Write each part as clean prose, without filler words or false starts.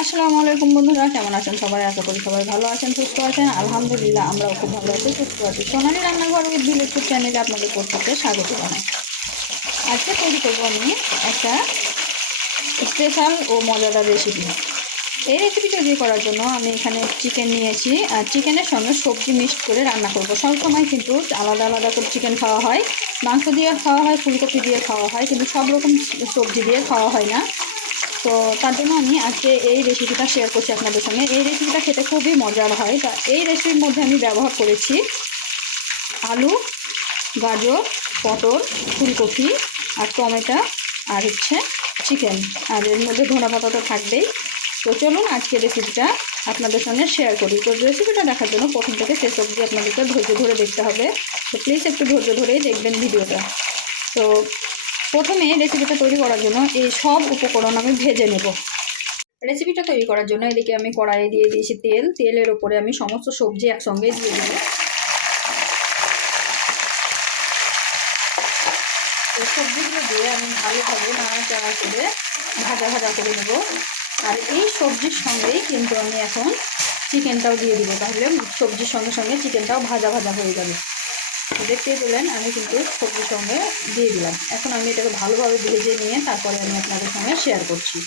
আসসালামু আলাইকুম বন্ধুরা, কেমন আছেন সবাই? আশা করি সবাই ভালো আছেন, সুস্থ আছেন। আলহামদুলিল্লাহ আমরাও খুব ভালো আছি, সুস্থ আছি। সোনালী রান্নাঘর উইথ ভিলেজ ফুড চ্যানেলে আপনাদের প্রত্যেককে স্বাগত জানাই। আজকে তৈরি করবো আমি একটা স্পেশাল ও মজাদার রেসিপি। এই রেসিপি তৈরি করার জন্য আমি এখানে চিকেন নিয়েছি, আর চিকেনের সঙ্গে সবজি মিক্সড করে রান্না করব। সবসময় কিন্তু আলাদা আলাদা করে চিকেন খাওয়া হয়, মাংস দিয়ে খাওয়া হয়, ফুলকপি দিয়ে খাওয়া হয়, কিন্তু সব রকম সবজি দিয়ে খাওয়া হয় না। তো তার জন্য আমি আজকে এই রেসিপিটা শেয়ার করছি আপনাদের সঙ্গে। এই রেসিপিটা খেতে খুবই মজার হয়। তা এই রেসিপির মধ্যে আমি ব্যবহার করেছি আলু, গাজর, পটল, ফুলকপি আর টমেটো আর চিকেন, আর এর মধ্যে ধনেপাতা তো থাকবেই। তো চলুন আজকে রেসিপিটা আপনাদের সঙ্গে শেয়ার করি। তো রেসিপিটা দেখার জন্য প্রথম থেকে শেষ অবধি আপনাদেরকে ধৈর্য ধরে দেখতে হবে। তো প্লিজ একটু ধৈর্য ধরেই দেখবেন ভিডিওটা। তো প্রথমে রেসিপিটা তৈরি করার জন্য এই সব উপকরণ আমি ভেজে নেব। রেসিপিটা তৈরি করার জন্য এদিকে আমি কড়াইয়ে দিয়ে দিয়েছি তেল। তেলের ওপরে আমি সমস্ত সবজি একসঙ্গে দিয়ে দেব। তো সবজিগুলো দিয়ে আমি ভালোভাবে নাড়াচাড়া করে ভাজা ভাজা করে নেব। আর এই সবজির সঙ্গেই কিন্তু আমি এখন চিকেনটাও দিয়ে দিব, তাহলে সবজির সঙ্গে সঙ্গে চিকেনটাও ভাজা ভাজা হয়ে যাবে। দেখতেই পেলেন আমি কিন্তু সবজির সঙ্গে দিয়ে দিলাম। এখন আমি এটাকে ভালোভাবে ভেজে নিয়ে তারপরে আমি আপনাদের সঙ্গে শেয়ার করছি।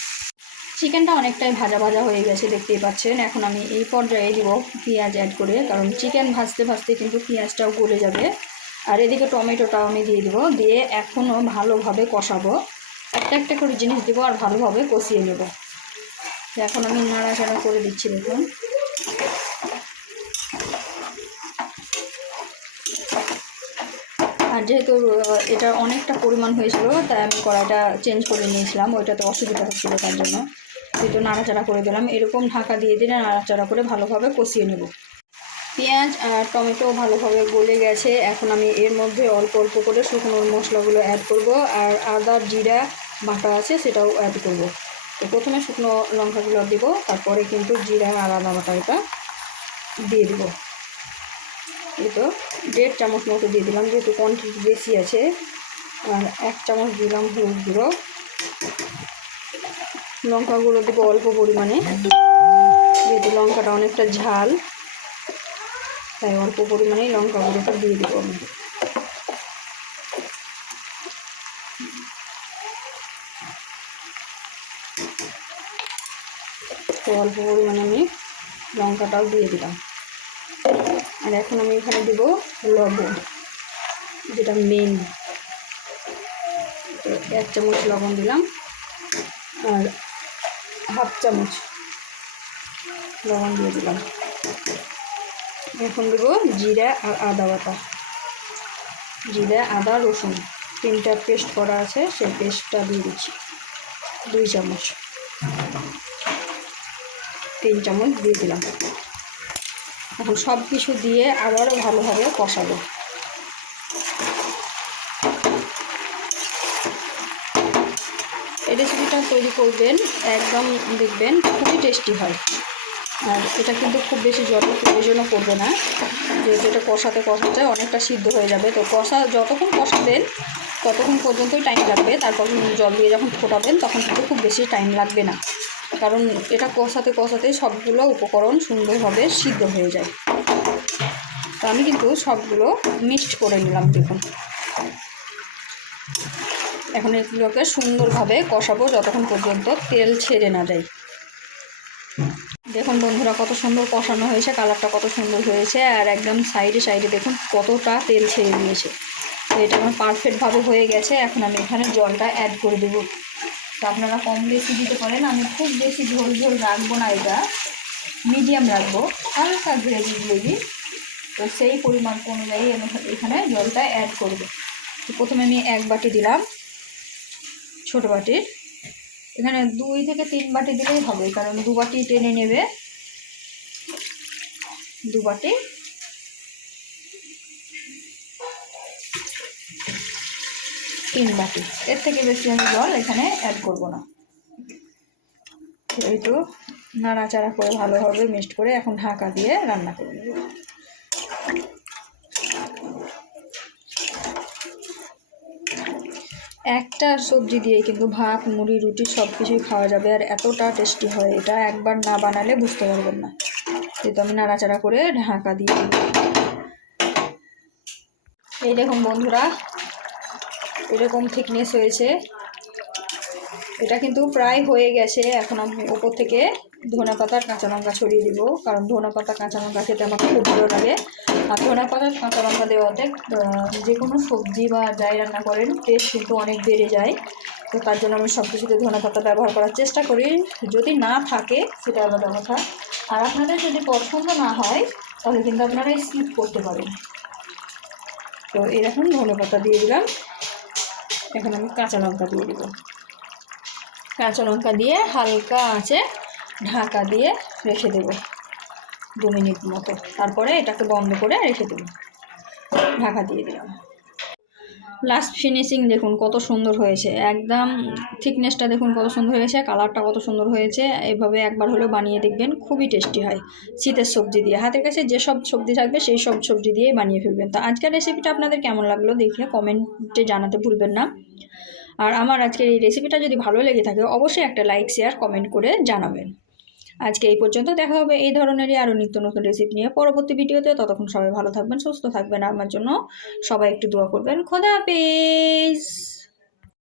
চিকেনটা অনেকটাই ভাজা ভাজা হয়ে গেছে, দেখতেই পাচ্ছেন। এখন আমি এই পর্যায়ে দিব পেঁয়াজ অ্যাড করে, কারণ চিকেন ভাজতে ভাজতে কিন্তু পেঁয়াজটাও গলে যাবে। আর এদিকে টমেটোটাও আমি দিয়ে দিব, দিয়ে এখনও ভালোভাবে কষাবো। একটা একটা করে জিনিস দেবো আর ভালোভাবে কষিয়ে নেব। এখন আমি নাড়াচাড়া করে দিচ্ছি, দেখুন। আর যেহেতু এটা অনেকটা পরিমাণ হয়েছিল, তাই আমি কড়াইটা চেঞ্জ করে নিয়েছিলাম, ওইটাতে অসুবিধা হচ্ছিল, তার জন্য একটু নাড়াচাড়া করে দিলাম। এরকম ঢাকা দিয়ে দিলে নাড়াচাড়া করে ভালোভাবে কষিয়ে নেব। পেঁয়াজ আর টমেটো ভালোভাবে গলে গেছে। এখন আমি এর মধ্যে অল্প অল্প করে শুকনো মশলাগুলো অ্যাড করব, আর আদা জিরা বাটা আছে সেটাও অ্যাড করব। তো প্রথমে শুকনো লঙ্কাগুলো দিব, তারপরে কিন্তু জিরা আর আদা বাটা এটা দিয়ে দিব। এই তো 1.5 চামচ মতো দিয়ে দিলাম, যেহেতু কোয়ান্টিটি বেশি আছে। আর 1 চামচ দিলাম হলুদ গুঁড়ো। লঙ্কা গুঁড়ো দেবো অল্প পরিমাণে, যেহেতু লঙ্কাটা অনেকটা ঝাল, তাই অল্প পরিমাণেই লঙ্কা গুঁড়োটা দিয়ে দেবো আমি। তো অল্প পরিমাণে আমি লঙ্কাটাও দিয়ে দিলাম। আর এখন আমি এখানে দেবো লবণ, যেটা মেন। তো 1 চামচ লবণ দিলাম, আর 1/2 চামচ লবণ দিয়ে দিলাম। এখন দেবো জিরা আর আদা বাটা, জিরা আদা রসুন 3টা পেস্ট করা আছে, সেই পেস্টটা দিয়ে দিচ্ছি 2 চামচ, 3 চামচ দিয়ে দিলাম। এখন সব কিছু দিয়ে আবারও ভালোভাবে কষাবো। এই রেসিপিটা তৈরি করবেন, একদম দেখবেন খুবই টেস্টি হয়। আর এটা কিন্তু খুব বেশি জলের প্রয়োজনও পড়বে না, যেহেতু এটা কষাতে কষাতে অনেকটা সিদ্ধ হয়ে যাবে। তো যতক্ষণ কষাবেন ততক্ষণ পর্যন্তই টাইম লাগবে, তারপর জল দিয়ে যখন ফোটাবেন তখন কিন্তু খুব বেশি টাইম লাগবে না, কারণ এটা কষাতে কষাতেই সবগুলো উপকরণ সুন্দরভাবে সিদ্ধ হয়ে যায়। তো আমি কিন্তু সবগুলো মিক্সড করে নিলাম, দেখুন। এখন এগুলোকে সুন্দরভাবে কষাবো যতক্ষণ পর্যন্ত তেল ছেড়ে না যায়। দেখুন বন্ধুরা, কত সুন্দর কষানো হয়েছে, কালারটা কত সুন্দর হয়েছে, আর একদম সাইডে সাইডে দেখুন কতটা তেল ছেড়ে দিয়েছে। তো এটা আমার পারফেক্টভাবে হয়ে গেছে। এখন আমি এখানে জলটা অ্যাড করে দেবো। তো আপনারা কম বেশি দিতে পারেন, আমি খুব বেশি ঝোল ঝোল রাখবো না, এটা মিডিয়াম রাখবো, হালকা গ্রেভি। তো সেই পরিমাণ অনুযায়ী আমি এখানে জলটা অ্যাড করব। তো প্রথমে আমি 1 বাটি দিলাম, ছোটো বাটির। এখানে 2 থেকে 3 বাটি দিলেই হবে, কারণ 2 বাটি টেনে নেবে। 2 বাটি, 3 বাটি, এর থেকে বেশি আমি জল এখানে অ্যাড করব না। এই তো নাড়াচাড়া করে ভালোভাবে মিক্সড করে এখন ঢাকা দিয়ে রান্না করে নেব। একটা সবজি দিয়ে কিন্তু ভাত মুড়ি রুটি সব কিছুই খাওয়া যাবে, আর এতটা টেস্টি হয় এটা, একবার না বানালে বুঝতে পারবেন না। যেহেতু আমি নাড়াচাড়া করে ঢাকা দিয়ে দিই। এই দেখুন বন্ধুরা, এরকম থিকনেস হয়েছে, এটা কিন্তু প্রায় হয়ে গেছে। এখন আমি ওপর থেকে ধনেপাতার কাঁচা লঙ্কা ছড়িয়ে দিব, কারণ ধনেপাতা কাঁচা লঙ্কা খেতে আমার খুব ভালো লাগে। আর ধনেপাতার কাঁচা লঙ্কা দেওয়াতে যে কোনো সবজি বা যাই রান্না করেন টেস্ট কিন্তু অনেক বেড়ে যায়। তো তার জন্য আমি সব কিছুতে ধনেপাতা ব্যবহার করার চেষ্টা করি। যদি না থাকে সেটা আলাদা কথা, আর আপনাদের যদি পছন্দ না হয় তাহলে কিন্তু আপনারা স্কিপ করতে পারেন। তো এরকম ধনেপাতা দিয়ে দিলাম। এখন আমি কাঁচা লঙ্কা দিয়ে দিব, কাঁচা লঙ্কা দিয়ে হালকা আঁচে ঢাকা দিয়ে রেখে দেব 2 মিনিট মতো। তারপরে এটাকে বন্ধ করে রেখে দেব, ঢাকা দিয়ে দিলাম। লাস্ট ফিনিশিং দেখুন কত সুন্দর হয়েছে, একদম থিকনেসটা দেখুন কত সুন্দর হয়েছে, কালারটা কত সুন্দর হয়েছে। এভাবে একবার হলেও বানিয়ে দেখবেন, খুবই টেস্টি হয়। শীতের সবজি দিয়ে, হাতের কাছে যেসব সবজি থাকবে সেই সব সবজি দিয়েই বানিয়ে ফেলবেন। তো আজকের রেসিপিটা আপনাদের কেমন লাগলো দেখে কমেন্টে জানাতে ভুলবেন না। আর আমার আজকের এই রেসিপিটা যদি ভালো লেগে থাকে অবশ্যই একটা লাইক শেয়ার কমেন্ট করে জানাবেন। আজকে এই পর্যন্ত, দেখা হবে এই ধরনেরই আরও নিত্য নতুন রেসিপি নিয়ে পরবর্তী ভিডিওতে। ততক্ষণ সবাই ভালো থাকবেন, সুস্থ থাকবেন, আমার জন্য সবাই একটু দোয়া করবেন। খোদা হাফেজ।